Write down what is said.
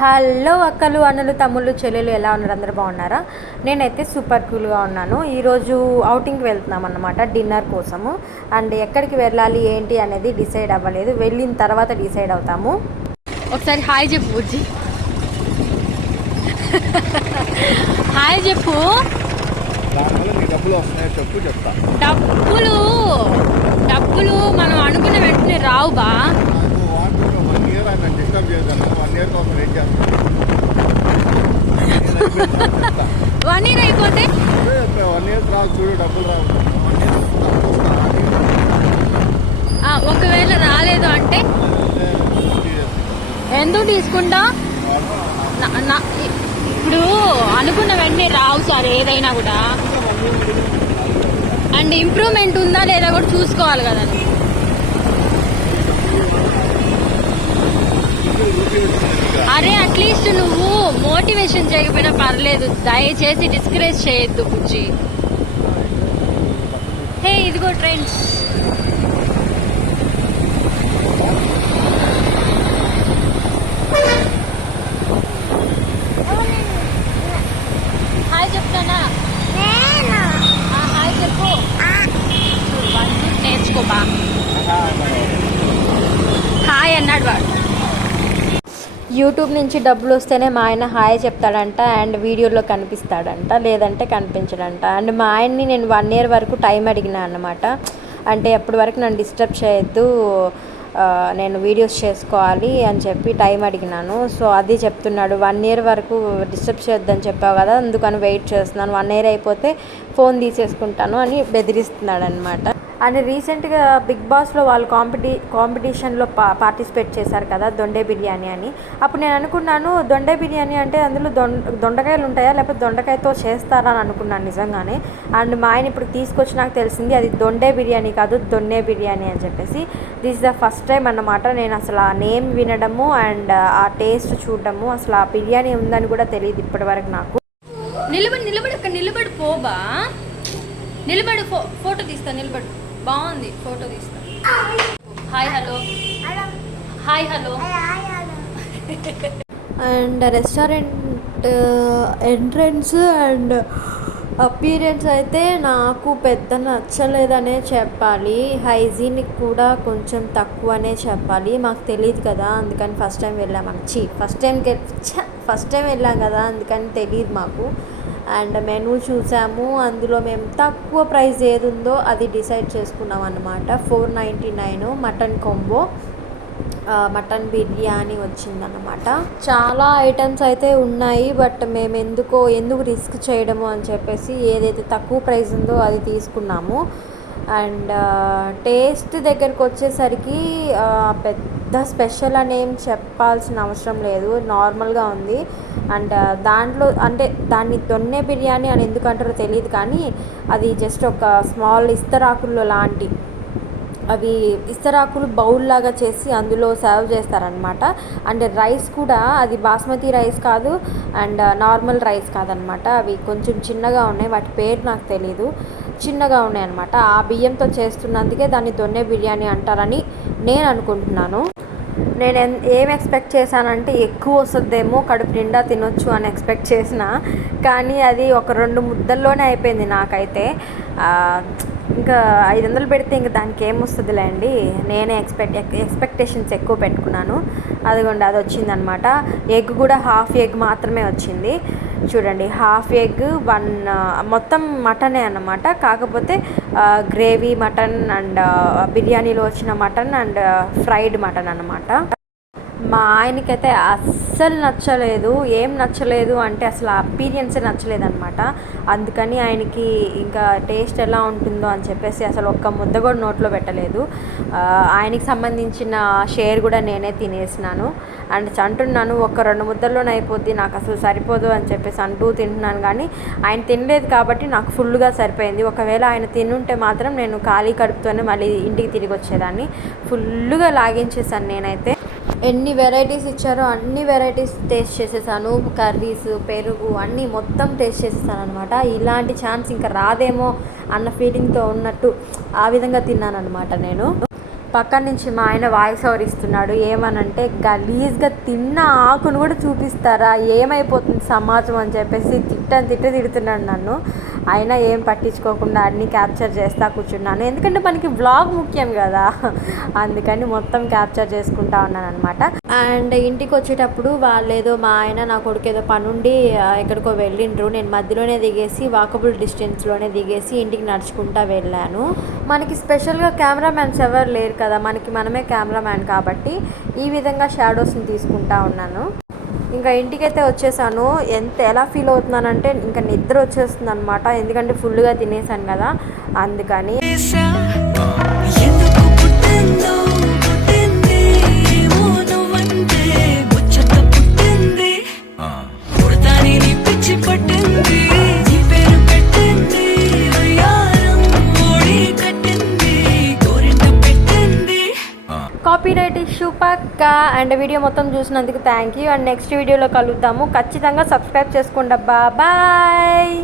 Hello అక్కలు అన్నలు తమ్ముళ్ళు చెల్లెలు ఎలా ఉన్నారు? అందరూ బాగున్నారా? నేనైతే సూపర్ కూల్గా ఉన్నాను. ఈరోజు అవుటింగ్కి వెళ్తున్నాం అన్నమాట డిన్నర్ కోసము. అండ్ ఎక్కడికి వెళ్ళాలి ఏంటి అనేది డిసైడ్ అవ్వలేదు, వెళ్ళిన తర్వాత డిసైడ్ అవుతాము. ఒకసారి హాయ్ చెప్పు బుజ్జి. హాయ్ చెప్పు. డబ్బులు మనం అనుకున్న వెంటనే రావు బా. 1 year అయిపోతే 1 year రావు, చూడు డబ్బులు రావు. ఒకవేళ రాలేదు అంటే ఎందుకు తీసుకుంటా? ఇప్పుడు అనుకున్న వెంటనే రావు సార్ ఏదైనా కూడా. అండ్ ఇంప్రూవ్మెంట్ ఉందా లేదా కూడా చూసుకోవాలి కదండి. అరే అట్లీస్ట్ నువ్వు మోటివేషన్ చేయకపోయినా పర్లేదు, దయచేసి డిస్కరేజ్ చేయొద్దు బుజ్జి. హే ఇదిగో ట్రెండ్స్. హాయ్ చెప్తానా? హాయ్ చెప్పు. నేర్చుకోబా. హాయ్ అన్నాడు వాడు. యూట్యూబ్ నుంచి డబ్బులు వస్తేనే మా ఆయన హాయ్ చెప్తాడంట అండ్ వీడియోలో కనిపిస్తాడంట, లేదంటే కనిపించడంట. అండ్ మా ఆయన్ని నేను 1 year వరకు టైం అడిగినా అన్నమాట. అంటే అప్పటి వరకు నన్ను డిస్టర్బ్ చేయొద్దు, నేను వీడియోస్ చేసుకోవాలి అని చెప్పి టైం అడిగినాను. సో అది చెప్తున్నాడు, 1 year వరకు డిస్టర్బ్ చేయొద్దని చెప్పావు కదా, అందుకని వెయిట్ చేస్తున్నాను, 1 year అయిపోతే ఫోన్ తీసేసుకుంటాను అని బెదిరిస్తున్నాడు అనమాట. అండ్ రీసెంట్గా బిగ్ బాస్లో వాళ్ళు కాంపిటీషన్లో పార్టిసిపేట్ చేశారు కదా, దొండే బిర్యానీ అని. అప్పుడు నేను అనుకున్నాను దొండే బిర్యానీ అంటే అందులో దొండకాయలు ఉంటాయా లేకపోతే దొండకాయతో చేస్తారా అని అనుకున్నాను నిజంగానే. అండ్ మా ఆయన ఇప్పుడు తీసుకొచ్చి నాకు తెలిసింది అది దొండే బిర్యానీ కాదు, దొన్నే బిర్యానీ అని చెప్పేసి. దిస్ ద ఫస్ట్ టైం అన్నమాట నేను అసలు ఆ నేమ్ వినడము అండ్ ఆ టేస్ట్ చూడడము. అసలు ఆ బిర్యానీ ఉందని కూడా తెలియదు ఇప్పటి వరకు నాకు. నిలబడి అక్కడ నిలబడి పోబా, నిలబడి ఫోటో తీస్తా, నిలబడి. బాగుంది, ఫోటో తీస్తా. Hi hello. Hi hello. And restaurant entrance and appearance అయితే నాకు పెద్ద నచ్చలేదనే చెప్పాలి. హైజీనిక్ కూడా కొంచెం తక్కువనే చెప్పాలి. మాకు తెలియదు కదా, అందుకని ఫస్ట్ టైం వెళ్ళాం కదా, అందుకని తెలియదు మాకు. అండ్ మెనూ చూసాము, అందులో మేము తక్కువ ప్రైస్ ఏది ఉందో అది డిసైడ్ చేసుకున్నాం అన్నమాట. 499 మటన్ కొంబో, మటన్ బిర్యానీ వచ్చిందన్నమాట. చాలా ఐటమ్స్ అయితే ఉన్నాయి, బట్ మేము ఎందుకు రిస్క్ చేయడము అని చెప్పేసి ఏదైతే తక్కువ ప్రైస్ ఉందో అది తీసుకున్నాము. అండ్ టేస్ట్ దగ్గరికి వచ్చేసరికి పెద్ద స్పెషల్ అని ఏం చెప్పాల్సిన అవసరం లేదు, నార్మల్గా ఉంది. అండ్ దాంట్లో అంటే దాన్ని దొన్నే బిర్యానీ అని ఎందుకు అంటారో తెలియదు, కానీ అది జస్ట్ ఒక స్మాల్ ఇస్తరాకుల్లో లాంటి, అవి ఇస్తరాకులు బౌల్ లాగా చేసి అందులో సర్వ్ చేస్తారనమాట. అండ్ రైస్ కూడా అది బాస్మతి రైస్ కాదు అండ్ నార్మల్ రైస్ కాదనమాట, అవి కొంచెం చిన్నగా ఉన్నాయి, వాటి పేరు నాకు తెలీదు, చిన్నగా ఉన్నాయి అనమాట. ఆ బియ్యంతో చేస్తున్నందుకే దాన్ని దొన్నే బిర్యానీ అంటారని నేను అనుకుంటున్నాను. నేను ఏం ఎక్స్పెక్ట్ చేశానంటే ఎక్కువ వస్తుందేమో, కడుపు నిండా తినొచ్చు అని ఎక్స్పెక్ట్ చేసిన, కానీ అది ఒక 2 ముద్దల్లోనే అయిపోయింది నాకైతే. ఇంకా 500 పెడితే ఇంకా దానికి ఏమొస్తుందిలే అండి, నేనే ఎక్స్పెక్టేషన్స్ ఎక్కువ పెట్టుకున్నాను. అదిగోండి అది వచ్చిందనమాట. ఎగ్ కూడా హాఫ్ ఎగ్ మాత్రమే వచ్చింది. చూడండి, హాఫ్ ఎగ్, 1 మొత్తం మటనే అన్నమాట. కాకపోతే గ్రేవీ మటన్ అండ్ బిర్యానీలో వచ్చిన మటన్ అండ్ ఫ్రైడ్ మటన్ అన్నమాట. మా ఆయనకైతే అస్సలు నచ్చలేదు. ఏం నచ్చలేదు అంటే అసలు అపీరియన్సే నచ్చలేదన్నమాట. అందుకని ఆయనకి ఇంకా టేస్ట్ ఎలా ఉంటుందో అని చెప్పేసి అసలు ఒక్క ముద్ద కూడా నోట్లో పెట్టలేదు. ఆయనకి సంబంధించిన షేర్ కూడా నేనే తినేసినాను. అండ్ అంటున్నాను ఒక 2 ముద్దల్లోనే అయిపోద్ది, నాకు అసలు సరిపోదు అని చెప్పేసి అంటూ తింటున్నాను, కానీ ఆయన తినలేదు కాబట్టి నాకు ఫుల్గా సరిపోయింది. ఒకవేళ ఆయన తినుంటే మాత్రం నేను ఖాళీ కడుపుతోనే మళ్ళీ ఇంటికి తిరిగి వచ్చేదాన్ని. ఫుల్గా లాగించేసాను నేనైతే. ఎన్ని వెరైటీస్ ఇచ్చారో అన్ని వెరైటీస్ టేస్ట్ చేసేసాను, కర్రీస్, పెరుగు అన్నీ మొత్తం టేస్ట్ చేసేసాను అనమాట. ఇలాంటి ఛాన్స్ ఇంకా రాదేమో అన్న ఫీలింగ్తో ఉన్నట్టు ఆ విధంగా తిన్నాను అనమాట నేను. పక్కన నుంచి మా ఆయన వాయిస్ ఓవర్ ఇస్తున్నాడు. ఏమనంటే గలీజ్గా తిన్న ఆకును కూడా చూపిస్తారా, ఏమైపోతుంది సమాజం అని చెప్పేసి తిడుతున్నాడు నన్ను. అయినా ఏం పట్టించుకోకుండా అన్నీ క్యాప్చర్ చేస్తా కూర్చున్నాను. ఎందుకంటే మనకి వ్లాగ్ ముఖ్యం కదా, అందుకని మొత్తం క్యాప్చర్ చేసుకుంటా ఉన్నాను అనమాట. అండ్ ఇంటికి వచ్చేటప్పుడు వాళ్ళేదో మా ఆయన నా కొడుకు ఏదో పనుండి ఎక్కడికో వెళ్ళిండ్రు. నేను మధ్యలోనే దిగేసి వాకబుల్ డిస్టెన్స్లోనే దిగేసి ఇంటికి నడుచుకుంటా వెళ్ళాను. మనకి స్పెషల్గా కెమెరామ్యాన్స్ ఎవరు లేరు కదా, మనమే కెమెరామ్యాన్ కాబట్టి ఈ విధంగా షాడోస్ని తీసుకుంటా ఉన్నాను. ఇంకా ఇంటికైతే వచ్చేసాను. ఎలా ఫీల్ అవుతున్నానంటే ఇంకా నిద్ర వచ్చేస్తుంది అనమాట, ఎందుకంటే ఫుల్గా తినేసాను కదా అందుకని. కాపీరైట్ ఇష్యూ పక్కా. అండ్ వీడియో మొత్తం చూసినందుకు థ్యాంక్ యూ. అండ్ నెక్స్ట్ వీడియోలో కలుద్దాము. ఖచ్చితంగా సబ్స్క్రైబ్ చేసుకోండి. బాయ్.